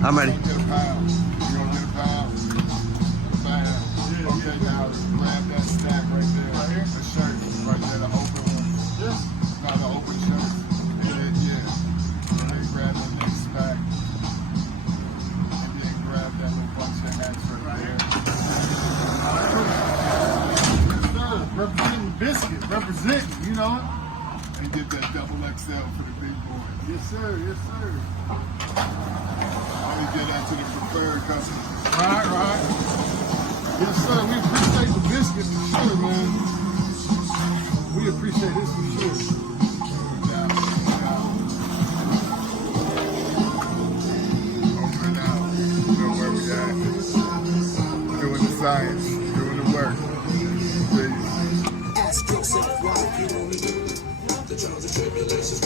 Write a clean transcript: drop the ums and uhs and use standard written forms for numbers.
How many? You gonna get a pound. You gonna get a pound? Bam. Okay, now grab that stack right there. Right here? The shirt. Right there, the open one. Yes. No, the open shirt. Yeah. And then grab the next stack. And then grab that little bunch of hats right there. Representing Biscuit. Representing, you know it. And get that double XL for the big boy. Yes, sir. Yes, sir. Let me get that to the preferred customer. Right. Yes, sir. We appreciate the biscuit for sure, man. We appreciate this for sure. Over and out. You know where we at. Doing the science. Doing the work. Peace. Ask yourself why you don't do the trials and tribulations.